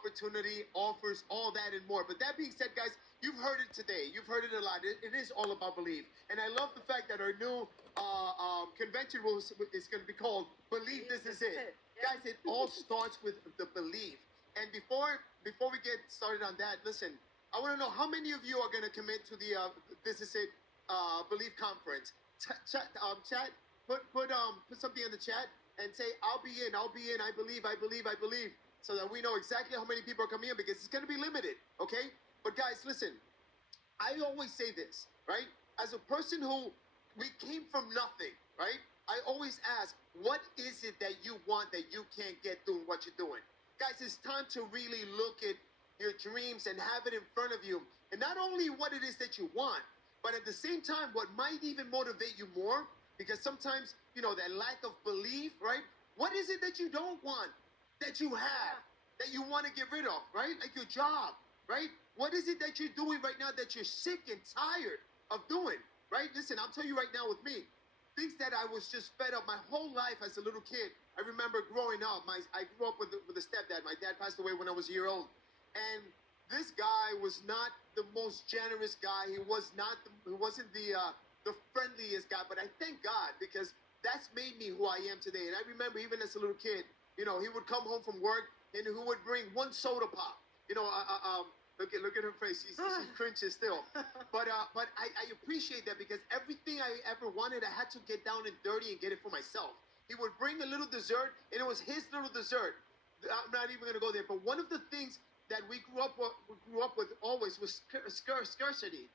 opportunity, offers, all that and more. But that being said, guys, you've heard it today. You've heard it a lot. It is all about belief. And I love the fact that our new convention is going to be called Believe This Is It. Yeah. Guys, it all starts with the belief. And before we get started on that, listen, I want to know how many of you are going to commit to the This Is It Believe Conference. Chat, put something in the chat and say, I'll be in, I believe, so that we know exactly how many people are coming in, because it's going to be limited, okay? But guys, listen, I always say this, right? As a person who, we came from nothing, right? I always ask, what is it that you want that you can't get doing what you're doing? Guys, it's time to really look at your dreams and have it in front of you. And not only what it is that you want, but at the same time, what might even motivate you more, because sometimes, you know, that lack of belief, right? What is it that you don't want, that you have, that you want to get rid of, right? Like your job, right? What is it that you're doing right now that you're sick and tired of doing, right? Listen, I'll tell you right now with me, things that I was just fed up my whole life as a little kid. I remember growing up, I grew up with a stepdad. My dad passed away when I was a year old. And this guy was not the most generous guy. He wasn't the friendliest guy, but I thank God, because that's made me who I am today. And I remember even as a little kid, you know, he would come home from work and he would bring one soda pop. You know, look at her face. She cringes still. But I appreciate that, because everything I ever wanted, I had to get down and dirty and get it for myself. He would bring a little dessert, and it was his little dessert. I'm not even going to go there. But one of the things that we grew up with always was scarcity,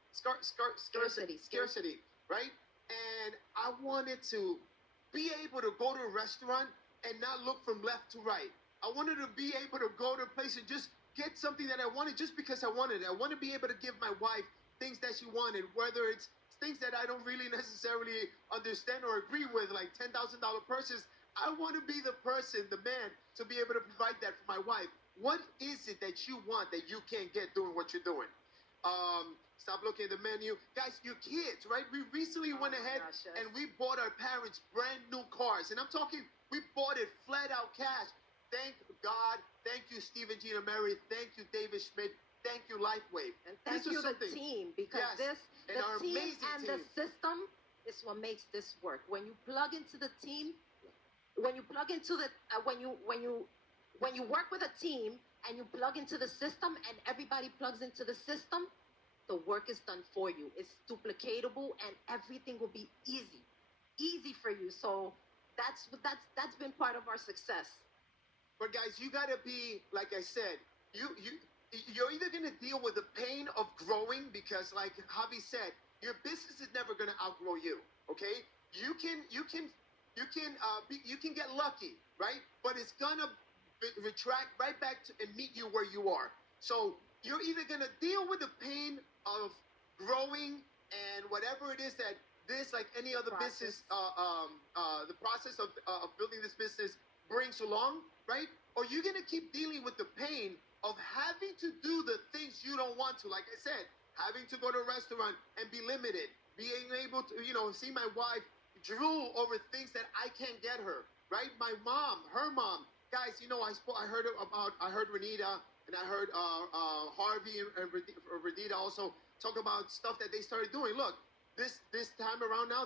right? And I wanted to be able to go to a restaurant and not look from left to right. I wanted to be able to go to a place and just get something that I wanted just because I wanted it. I want to be able to give my wife things that she wanted, whether it's things that I don't really necessarily understand or agree with, like $10,000 purses. I want to be the person, the man, to be able to provide that for my wife. What is it that you want that you can't get doing what you're doing? Stop looking at the menu. Guys, your kids, right? We recently went ahead and we bought our parents brand new cars. And I'm talking, we bought it flat out cash. Thank God. Thank you, Stephen Gina Mary. Thank you, David Schmidt. Thank you, LifeWave. And thank you, the team, because the team and the system is what makes this work. When you plug into the team, when you work with a team and you plug into the system and everybody plugs into the system, the work is done for you. It's duplicatable and everything will be easy for you. So that's been part of our success. But guys, you gotta be, like I said, you're either gonna deal with the pain of growing, because like Javi said, your business is never gonna outgrow you. Okay, you can get lucky, right? But it's gonna retract right back to and meet you where you are. So you're either gonna deal with the pain of growing and whatever it is that this, like any other business, the process of building this business brings along, right? Or you're gonna keep dealing with the pain of having to do the things you don't want to. Like I said, having to go to a restaurant and be limited, being able to, you know, see my wife drool over things that I can't get her, right? My mom, her mom. Guys, you know, I heard Renita, and I heard Harvey and Renita also talk about stuff that they started doing. Look, this time around now,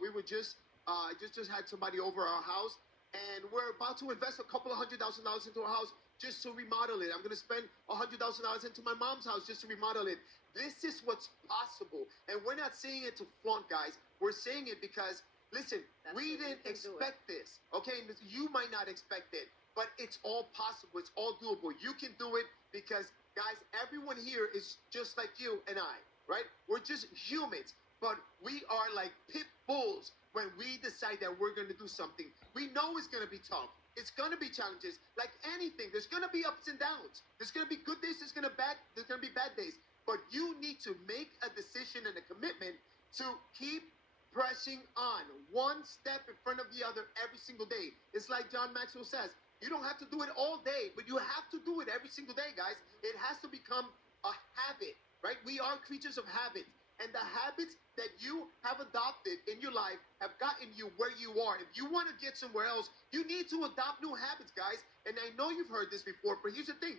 we were just had somebody over our house, and we're about to invest a couple of $100,000 into our house just to remodel it. I'm going to spend $100,000 into my mom's house just to remodel it. This is what's possible, and we're not saying it to flaunt, guys. We're saying it because, listen, we didn't expect this, okay? You might not expect it, but it's all possible. It's all doable. You can do it because, guys, everyone here is just like you and I, right? We're just humans, but we are like pit bulls when we decide that we're going to do something. We know it's going to be tough. It's going to be challenges. Like anything, there's going to be ups and downs. There's going to be good days. There's going to be bad days. But you need to make a decision and a commitment to keep pressing on, one step in front of the other every single day. It's like John Maxwell says, you don't have to do it all day, but you have to do it every single day, guys. It has to become a habit, right? We are creatures of habit. And the habits that you have adopted in your life have gotten you where you are. If you want to get somewhere else, you need to adopt new habits, guys. And I know you've heard this before, but here's the thing.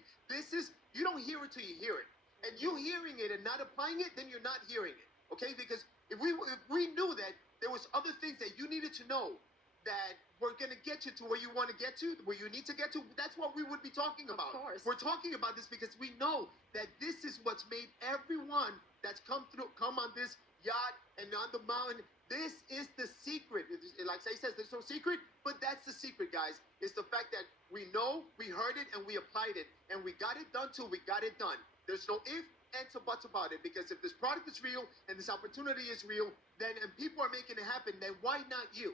You don't hear it till you hear it. And you hearing it and not applying it, then you're not hearing it. Okay? Because if we knew that there was other things that you needed to know that were going to get you to where you want to get to, where you need to get to, that's what we would be talking about. Of course. We're talking about this because we know that this is what's made everyone that's come on this yacht and on the mountain. This is the secret. Like Say says, there's no secret, but that's the secret, guys. It's the fact that we know, we heard it, and we applied it, and we got it done till we got it done. There's no if, ands, or buts about it, because if this product is real and this opportunity is real, then and people are making it happen, then why not you?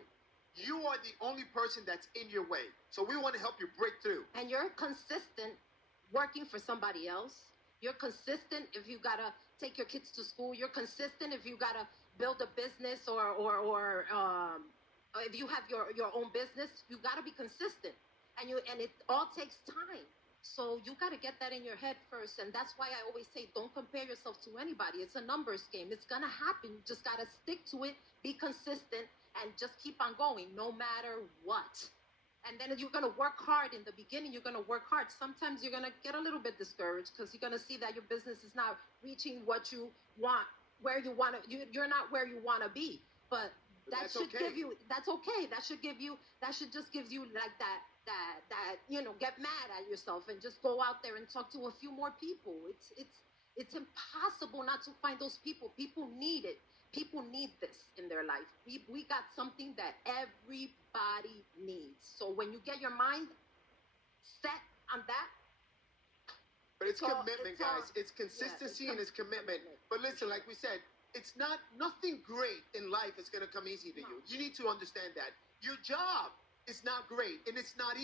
You are the only person that's in your way. So we want to help you break through. And you're consistent working for somebody else. You're consistent if you got to take your kids to school. You're consistent if you got to build a business or if you have your own business. You got to be consistent. And it all takes time. So you got to get that in your head first. And that's why I always say, don't compare yourself to anybody. It's a numbers game. It's going to happen. You just got to stick to it, be consistent, and just keep on going no matter what. And then you're going to work hard in the beginning. You're going to work hard. Sometimes you're going to get a little bit discouraged because you're going to see that your business is not reaching what you want, where you want to, you're not where you want to be. But that should give you, that's okay. That should just give you like that, get mad at yourself and just go out there and talk to a few more people. It's impossible not to find those people. People need it. People need this in their life. We got something that everybody needs. So when you get your mind set on that. But it's commitment, guys. It's consistency and it's commitment. But listen, like we said, it's nothing great in life is going to come easy to you. You need to understand that. Your job is not great and it's not easy.